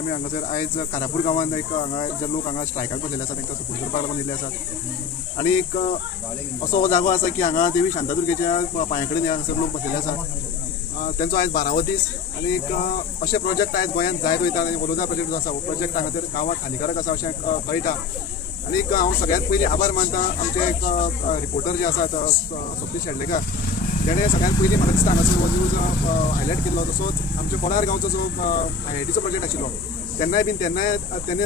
आमी हांगासर आयज कारापूर गांवांत एक हांगा जे लोक हांगा स्ट्रायकाक बसलेले आसा तांकां सपोर्ट करपाक लागून येयल्ले आसात आनी एक असो हो जागो आसा की हांगा देवी शांतादुर्गेच्या पांया कडेन हांगासर लोक बसलेले आसात तांचो आयज 12वो दीस आनी एक अशे प्रोजेक्ट आयज गोंयांत जायत वयता आनी वडोदरा प्रोजेक्ट जो आसा हो प्रोजेक्ट हांगासर गांवांत हानिकारक आसा अशें कळटा आनी हांव सगळ्यांत पयलीं आभार मानता आमचे एक रिपोर्टर जे आसात सतीश शेडलेकर तेणें सगळ्यांत पयलीं म्हाका दिसता हांगासर हो न्यूज हायलायट केल्लो तसोच आमच्या कोलार गांवचो जो IITचो प्रोजेक्ट आशिल्लो तेन्नाय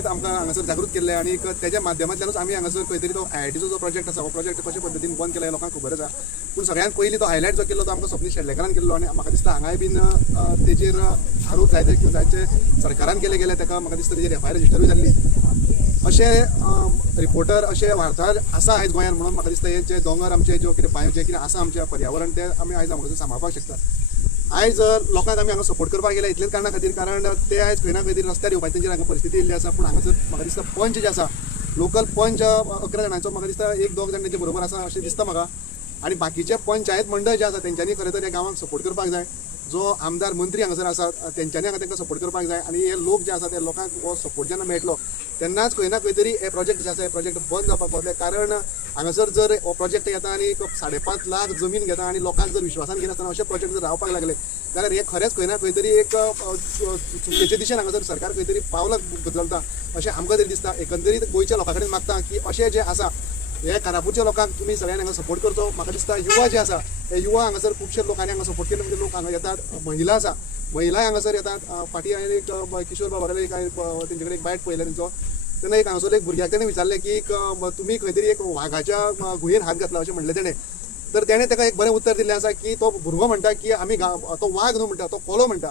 आमकां हांगासर जागृत केल्ले आनी तेज्या माध्यमांतल्यानूच आमी हांगासर खंय तरी तो IITचो जो प्रोजेक्ट आसा हो प्रोजेक्ट कशे पद्दतीन बंद केला लोकांक खबर आसा पूण सगळ्यांत पयलीं तो हायलायट जो केल्लो तो आमकां सतीश शेडलेकरान केल्लो आनी म्हाका दिसता हांगाय बीन तेजेर आरोप जायते सरकारान केले गेले ताका म्हाका दिसता तेजेर FIR रजिस्टरूय जाल्ली अशे रिपोर्टर अशे वार्ताहर आसा आयज गोंयांत म्हणून म्हाका दिसता हे जे दोंगर आमचे जे कितें आसा आमचें पर्यावरण ते आमी आयज हांगासर सांबाळपाक शकता आयज लोकांक आमी हांगा सपोर्ट करपाक गेले इतलेच कारणां खातीर कारण ते आयज खंय ना खंय तरी रस्त्यार येवपाची तेंचेर हांगा परिस्थिती येयल्ली आसा पूण हांगासर म्हाका दिसता पंच जे आसा लोकल पंच 11 जाणांचो म्हाका दिसता 1-2 जाण तेंचे बरोबर आसा अशें दिसता म्हाका आनी बाकीचे पंचायत मंडळ जे आसा तेंच्यांनी खरें तर ह्या गांवांक सपोर्ट करपाक जाय जो आमदार मंत्री हांगासर आसात तेंच्यांनी हांगा तांकां सपोर्ट करपाक जाय आनी हे लोक जे आसा ते लोकांक हो सपोर्ट जेन्ना मेळटलो तेन्नाच खंय ना खंय तरी हे प्रोजेक्ट जे आसा हे प्रोजेक्ट बंद जावपाक पावतले कारण हांगासर जर हो प्रोजेक्ट घेता आनी 5.5 लाख जमीन घेता आनी लोकांक जर विश्वासान घेनासतना अशे प्रोजेक्ट जर रावपाक लागले जाल्यार हे खरेंच खंय ना खंय तरी एक चुकीचे दिशेन हांगासर सरकार खंय तरी पावलां बदलता अशें आमकां तरी दिसता एकंदरीत गोंयच्या लोकां कडेन मागता की अशें जे आसा हे कारापूरच्या लोकांक तुमी सगळ्यांनी हांगा सपोर्ट करचो म्हाका दिसता युवा जे आसा हे युवा हांगासर खुबशे लोकांनी हांगा सपोर्ट केले म्हणजे लोक हांगा येतात महिला आसा महिलाय हांगासर येतात फाटीं हांवें एक किशोर बाबा कडेन तेंचे कडेन एक बायट पळयलें तेंचो तेन्ना एक हांगासर एक भुरग्याक तेणें विचारलें की तुमी खंय तरी एक वाघाच्या गुहेन हात घातला अशें म्हणलें तेणें तर तेणें ताका एक बरें उत्तर दिल्लें आसा की तो भुरगो म्हणटा की आमी तो वाघ न्हू म्हणटा तो कोलो म्हणटा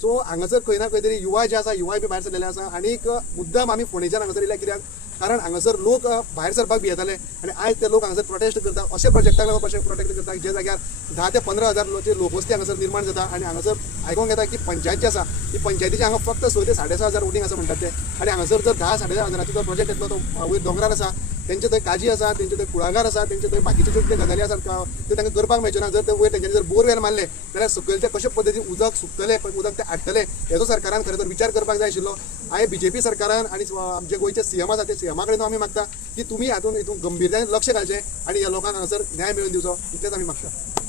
सो हांगासर खंय ना खंय तरी युवा जे आसा युवाय बी भायर सरलेले आसा आनीक मुद्दाम आमी फोंडेच्यान हांगासर येयल्या कित्याक कारण हांगासर लोक भायर सरपाक भियेताले आनी आयज ते लोक हांगासर प्रोटेस्ट करता अशे प्रोजेक्टाक लागून अशें प्रोटेस्ट करता जे जाग्यार 10 ते 15 हजार लोकवस्ती हांगासर निर्माण जाता आनी हांगासर आयकूंक येता की पंचायत जी आसा ही पंचायतीचे हांगा फक्त 6 ते 6.5 हजार वोटींग आसा म्हणटात ते आनी हांगासर जर 10-10.5 हजाराचो जो प्रोजेक्ट येतलो तो वयर दोंगरार आसा तेंचे थंय काजी आसा तेंचे थंय कुळागर आसा तेंचे थंय बाकीच्यो ज्यो कितें गजाली आसात त्यो तांकां करपाक मेळच्यो ना जर ते वयर तेंच्यांनी जर बोरवेल मारले जाल्यार सकयलचे कशे पद्दतीन उदक सुकतले उदक ते आडटले हेजो सरकारान खरें तर विचार करपाक जाय आशिल्लो हांवें BJP सरकारान आनी आमचे गोंयचे CM आसा ते CM कडेन आमी मागता की तुमी हातूंत गंभीरतायेन लक्ष घालचें आनी ह्या लोकांक हांगासर न्याय मेळोवन दिवचो इतलेंच आमी मागता